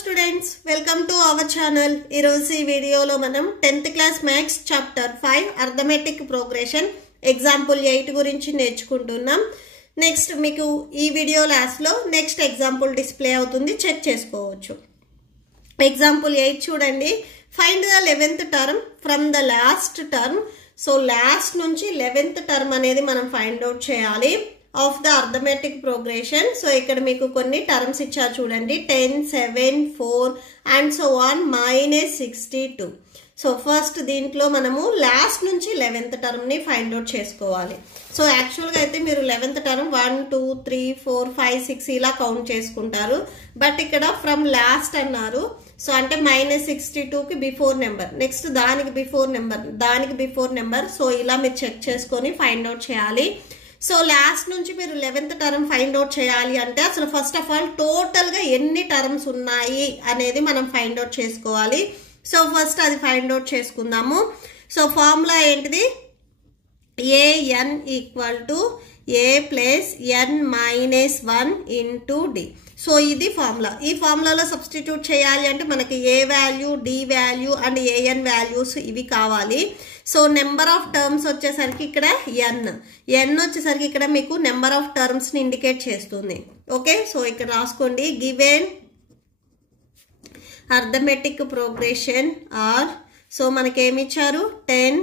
students, welcome to our channel. ఈరోజు ఈ వీడియోలో మనం 10th class maths chapter 5 arithmetic progression example 8 గురించి నేర్చుకుంటున్నాం. నెక్స్ట్ మీకు ఈ వీడియో లాస్ట్లో నెక్స్ట్ ఎగ్జాంపుల్ డిస్ప్లే అవుతుంది, చెక్ చేసుకోవచ్చు. ఎగ్జాంపుల్ 8 చూడండి. Find the 11th term from the last term. So last నుంచి 11th టర్మ్ అనేది మనం ఫైండ్ అవుట్ చేయాలి of the arithmetic progression. So ఇక్కడ మీకు కొన్ని టర్మ్స్ ఇచ్చారు చూడండి, 10, 7, 4 and so on minus 62. So first దీంట్లో మనము లాస్ట్ నుంచి 11th టర్మ్ ని ఫైండ్ అవుట్ చేసుకోవాలి. సో యాక్చువల్గా అయితే మీరు 11th టర్మ్ 1, 2, 3, 4, 5, 6 ఇలా కౌంట్ చేసుకుంటారు. బట్ ఇక్కడ ఫ్రమ్ లాస్ట్ అన్నారు. సో అంటే -62కి బిఫోర్ నెంబర్, నెక్స్ట్ దానికి బిఫోర్ నెంబర్, దానికి బిఫోర్ నెంబర్. సో ఇలా మీరు చెక్ చేసుకొని ఫైండ్ అవుట్ చేయాలి. సో లాస్ట్ నుంచి మీరు 11th టర్మ్ ఫైండ్ అవుట్ చేయాలి అంటే అసలు ఫస్ట్ ఆఫ్ ఆల్ టోటల్గా ఎన్ని టర్మ్స్ ఉన్నాయి అనేది మనం ఫైండ్ అవుట్ చేసుకోవాలి. సో ఫస్ట్ అది ఫైండ్ అవుట్ చేసుకుందాము. సో ఫార్ములా ఏంటిది? an equal to a plus n minus 1 into D. So ఇది ఫార్ములా. ఈ ఫార్ములాలో సబ్స్టిట్యూట్ చేయాలి అంటే మనకి A value, D value and AN values ఇవి కావాలి. సో నెంబర్ ఆఫ్ టర్మ్స్ వచ్చేసరికి ఇక్కడ ఎన్ వచ్చేసరికి ఇక్కడ మీకు నెంబర్ ఆఫ్ టర్మ్స్ని ఇండికేట్ చేస్తుంది. ఓకే, సో ఇక్కడ రాసుకోండి. Given arithmetic progression are, so మనకేమి ఇచ్చారు? 10,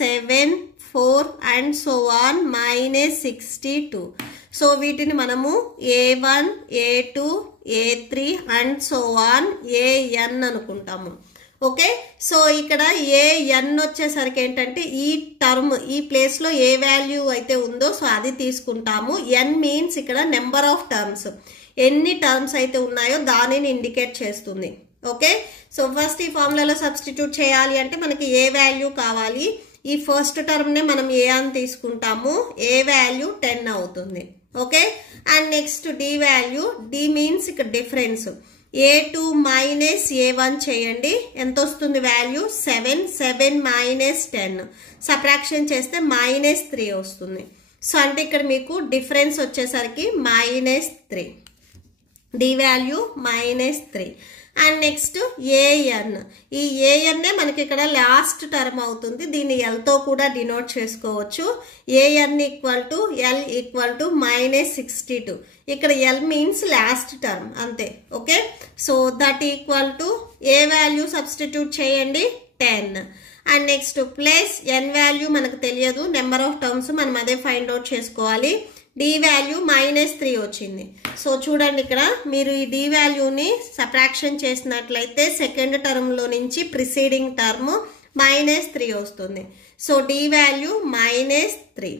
7, 4 అండ్ సో ఆన్ -62. సో వీటిని మనము A1, A2, A3 and so on AN అనుకుంటాము. ఓకే, సో ఇక్కడ AN వచ్చేసరికి ఏంటంటే ఈ టర్మ్, ఈ ప్లేస్లో ఏ వాల్యూ అయితే ఉందో సో అది తీసుకుంటాము. N మీన్స్ ఇక్కడ నెంబర్ ఆఫ్ టర్మ్స్, ఎన్ని టర్మ్స్ అయితే ఉన్నాయో దానిని ఇండికేట్ చేస్తుంది. ఓకే, సో ఫస్ట్ ఈ ఫార్ములాలో సబ్స్టిట్యూట్ చేయాలి అంటే మనకి ఏ వాల్యూ కావాలి. ఈ ఫస్ట్ టర్మ్నే మనం ఏ అని తీసుకుంటాము. ఏ వాల్యూ 10 అవుతుంది. Okay, and next D value, D means ఇక్కడ డిఫరెన్స్, A2 మైనస్ A1 చేయండి. ఎంత వస్తుంది వాల్యూ? 7. 7 మైనస్ 10 సబ్ట్రాక్షన్ చేస్తే -3 వస్తుంది. సో అంటే ఇక్కడ మీకు డిఫరెన్స్ వచ్చేసరికి -3, D value -3. And next AN, ఈ ఏఎన్నే మనకి ఇక్కడ లాస్ట్ టర్మ్ అవుతుంది. దీన్ని ఎల్తో కూడా డినోట్ చేసుకోవచ్చు. AN equal to L equal to -62. ఇక్కడ ఎల్ మీన్స్ లాస్ట్ టర్మ్ అంతే. Okay, so that equal to A value substitute చేయండి 10. And next plus N value మనకు తెలియదు, నెంబర్ ఆఫ్ టర్మ్స్ మనం అదే ఫైండ్ అవుట్ చేసుకోవాలి. డి వాల్యూ -3 వచ్చింది. సో చూడండి ఇక్కడ మీరు ఈ డి వాల్యూని సబ్ట్రాక్షన్ చేసినట్లయితే సెకండ్ టర్మ్లో నుంచి ప్రిసీడింగ్ టర్మ్ -3 వస్తుంది. So D value -3.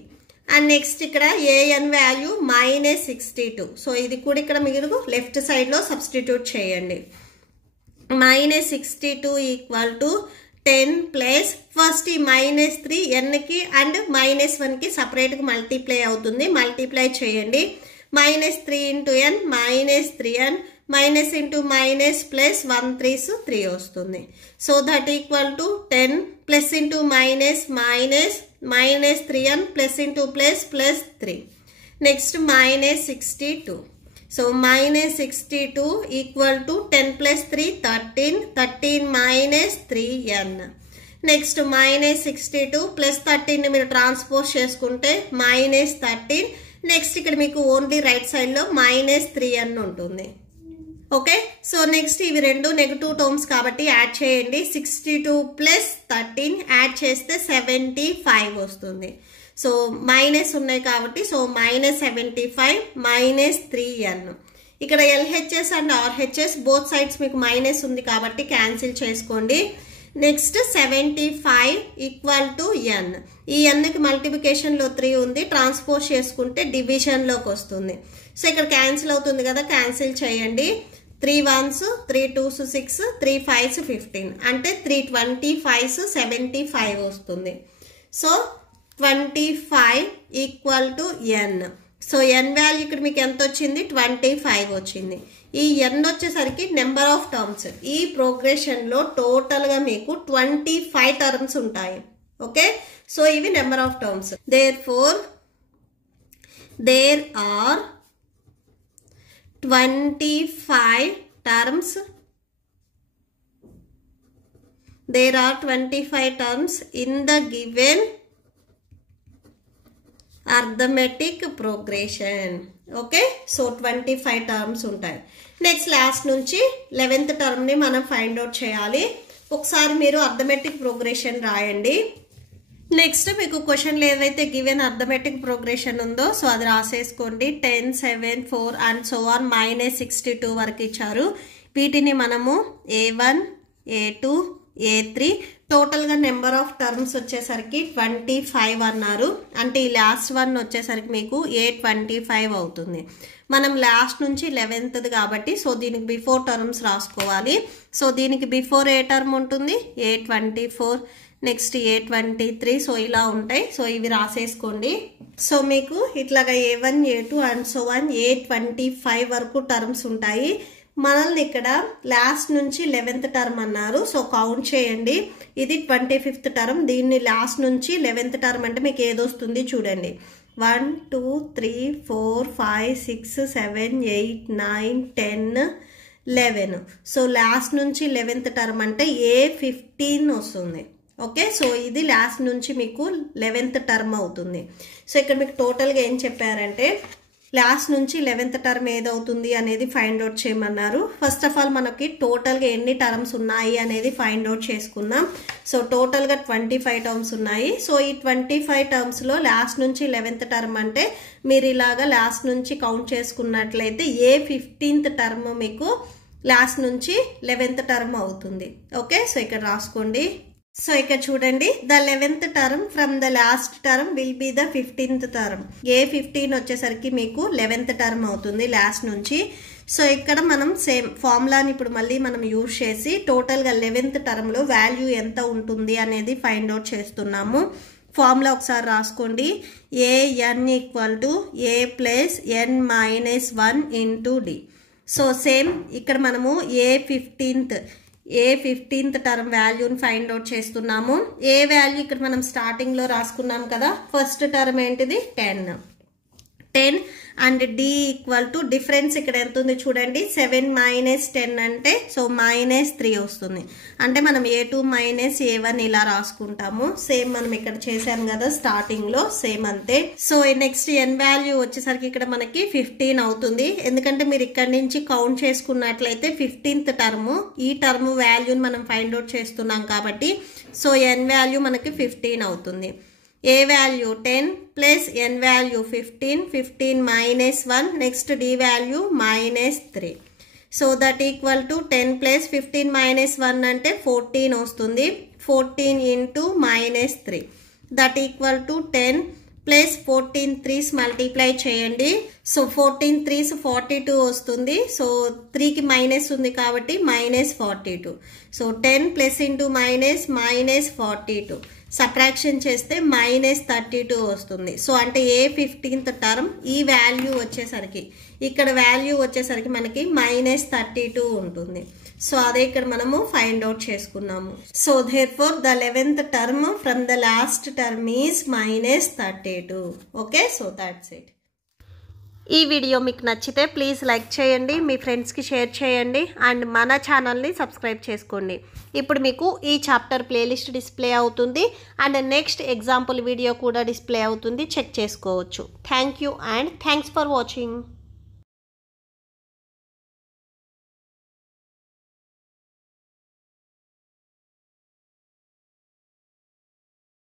And next ఇక్కడ ఏఎన్ వాల్యూ -62. సో ఇది కూడా ఇక్కడ మీరు లెఫ్ట్ సైడ్లో సబ్స్టిట్యూట్ చేయండి. -62 ఈక్వల్ టు 10 ప్లస్ ఫస్ట్ ఈ -3 ఎన్కి అండ్ -1కి సపరేట్గా మల్టిప్లై అవుతుంది. మల్టిప్లై చేయండి. -3 into n -3n minus into minus plus 1 3s 3 వస్తుంది. So that equal to 10 plus into minus -3n plus into plus 3. Next -62. So -62 equal to 10 plus 3 13, 13 minus 3n. Next -62 plus 13ని మీరు transpose చేసుకుంటే -13. Next ఇక్కడ మీకు only right సైడ్లో -3n ఉంటుంది. Okay, so next ఇవి రెండు నెగటివ్ టర్మ్స్ కాబట్టి యాడ్ చేయండి. 62 ప్లస్ 13 యాడ్ చేస్తే 75 వస్తుంది. సో మైనస్ ఉన్నాయి కాబట్టి సో -75 -3n. ఇక్కడ LHS and RHS both sides మీకు మైనస్ ఉంది కాబట్టి క్యాన్సిల్ చేసుకోండి. Next 75 equal to n. ఈ nకి మల్టిప్లికేషన్లో 3 ఉంది, ట్రాన్స్పోజ్ చేసుకుంటే డివిజన్లోకి వస్తుంది. సో ఇక్కడ క్యాన్సిల్ అవుతుంది కదా, క్యాన్సిల్ చేయండి. 3 1s 3 2s 6 3 5s 15 అంటే 3 25s 75 వస్తుంది. So 25 equal to n. So n value ఇక్కడ మీకు ఎంత వచ్చింది? 25 వచ్చింది. ఈ n వచ్చేసరికి నెంబర్ ఆఫ్ టర్మ్స్. ఈ ప్రోగ్రెషన్లో టోటల్గా మీకు 25 టర్మ్స్ ఉంటాయి. ఓకే, సో ఇవి number of terms. Therefore there are 25 terms there are 25 terms in the given arithmetic progression. Okay, so 25 terms ఉంటాయి. నెక్స్ట్ లాస్ట్ నుంచి 11th టర్మ్ని మనం ఫైండ్ అవుట్ చేయాలి. ఒకసారి మీరు అర్థమెటిక్ ప్రోగ్రెషన్ రాయండి. నెక్స్ట్ మీకు క్వశ్చన్లో ఏదైతే గివెన్ అర్థమెటిక్ ప్రోగ్రెషన్ ఉందో సో అది రాసేసుకోండి. 10, 7, 4 అండ్ సో ఆన్ -62 వరకు ఇచ్చారు. వీటిని మనము A1, A2, A3 టోటల్గా నెంబర్ ఆఫ్ టర్మ్స్ వచ్చేసరికి 25 అన్నారు. అంటే ఈ లాస్ట్ వన్ వచ్చేసరికి మీకు A25 అవుతుంది. మనం లాస్ట్ నుంచి 11th కాబట్టి సో దీనికి బిఫోర్ టర్మ్స్ రాసుకోవాలి. సో దీనికి బిఫోర్ ఏ టర్మ్ ఉంటుంది? A24, next A23. సో ఇలా ఉంటాయి. సో ఇవి రాసేసుకోండి. సో మీకు ఇట్లాగా A1, A2 and so on A25 వరకు టర్మ్స్ ఉంటాయి. మనల్ని ఇక్కడ లాస్ట్ నుంచి 11th టర్మ్ అన్నారు. సో కౌంట్ చేయండి. ఇది 25th టర్మ్. దీన్ని లాస్ట్ నుంచి 11th టర్మ్ అంటే మీకు ఏదొస్తుంది చూడండి. 1, 2, 3, 4, 5, 6, 7, 8, 9, 10, 11. సో లాస్ట్ నుంచి 11th టర్మ్ అంటే A15 వస్తుంది. ఓకే, సో ఇది లాస్ట్ నుంచి మీకు 11th టర్మ్ అవుతుంది. సో ఇక్కడ మీకు టోటల్గా ఏం చెప్పారంటే లాస్ట్ నుంచి 11th టర్మ్ ఏదవుతుంది అనేది ఫైండ్ అవుట్ చేయమన్నారు. ఫస్ట్ ఆఫ్ ఆల్ మనకి టోటల్గా ఎన్ని టర్మ్స్ ఉన్నాయి అనేది ఫైండ్ అవుట్ చేసుకుందాం. సో టోటల్గా 25 టర్మ్స్ ఉన్నాయి. సో ఈ 25 టర్మ్స్లో లాస్ట్ నుంచి 11th టర్మ్ అంటే మీరు ఇలాగా లాస్ట్ నుంచి కౌంట్ చేసుకున్నట్లయితే A15th టర్మ్ మీకు లాస్ట్ నుంచి 11th టర్మ్ అవుతుంది. ఓకే, సో ఇక్కడ రాసుకోండి. సో ఇక్కడ చూడండి, the 11th term from the last term will be the 15th term. A15 వచ్చేసరికి మీకు 11th టర్మ్ అవుతుంది లాస్ట్ నుంచి. సో ఇక్కడ మనం సేమ్ ఫార్ములాని ఇప్పుడు మళ్ళీ మనం యూజ్ చేసి టోటల్గా 11th టర్మ్లో వాల్యూ ఎంత ఉంటుంది అనేది ఫైండ్ అవుట్ చేస్తున్నాము. ఫార్ములా ఒకసారి రాసుకోండి. AN = A + n - 1 × D. So same ఇక్కడ మనము A15th టర్మ్ వాల్యూని ఫైండ్ అవుట్ చేస్తున్నాము. ఏ వాల్యూ ఇక్కడ మనం స్టార్టింగ్లో రాసుకున్నాం కదా. ఫస్ట్ టర్మ్ ఏంటిది? 10 అండ్ D = డిఫరెన్స్ ఇక్కడ ఎంత ఉంది చూడండి. 7 - 10 అంటే సో -3 వస్తుంది. అంటే మనం A2 - A1 ఇలా రాసుకుంటాము. సేమ్ మనం ఇక్కడ చేసాం కదా స్టార్టింగ్లో, సేమ్ అంతే. సో నెక్స్ట్ n వాల్యూ వచ్చేసరికి ఇక్కడ మనకి 15 అవుతుంది. ఎందుకంటే మీరు ఇక్కడ నుంచి కౌంట్ చేసుకున్నట్లయితే 15th టర్మ్ ఈ టర్మ్ వాల్యూని మనం ఫైండ్ అవుట్ చేస్తున్నాం కాబట్టి సో n వాల్యూ మనకి 15 అవుతుంది. A value 10 plus n value 15, 15 - 1, next D value -3. So that equal to 10 plus 15 - 1 అంటే 14 వస్తుంది. 14 × -3 that equal to 10 plus 14 3s multiply చేయండి. సో 14 3s 42 వస్తుంది. సో 3కి మైనస్ ఉంది కాబట్టి -42. సో 10 ప్లస్ ఇంటూ -42 సబ్ట్రాక్షన్ చేస్తే -32 వస్తుంది. సో అంటే A15th టర్మ్ ఈ వాల్యూ వచ్చేసరికి ఇక్కడ వాల్యూ వచ్చేసరికి మనకి -32 ఉంటుంది. సో అదే ఇక్కడ మనము ఫైండ్ అవుట్ చేసుకున్నాము. So therefore the 11th term from the last term is -32. Okay, so that's it. ఈ వీడియో మీకు నచ్చితే ప్లీజ్ లైక్ చేయండి, మీ ఫ్రెండ్స్కి షేర్ చేయండి అండ్ మన ఛానల్ని సబ్స్క్రైబ్ చేసుకోండి. ఇప్పుడు మీకు ఈ చాప్టర్ ప్లేలిస్ట్ డిస్ప్లే అవుతుంది అండ్ నెక్స్ట్ ఎగ్జాంపుల్ వీడియో కూడా డిస్ప్లే అవుతుంది, చెక్ చేసుకోవచ్చు. Thank you and thanks for watching.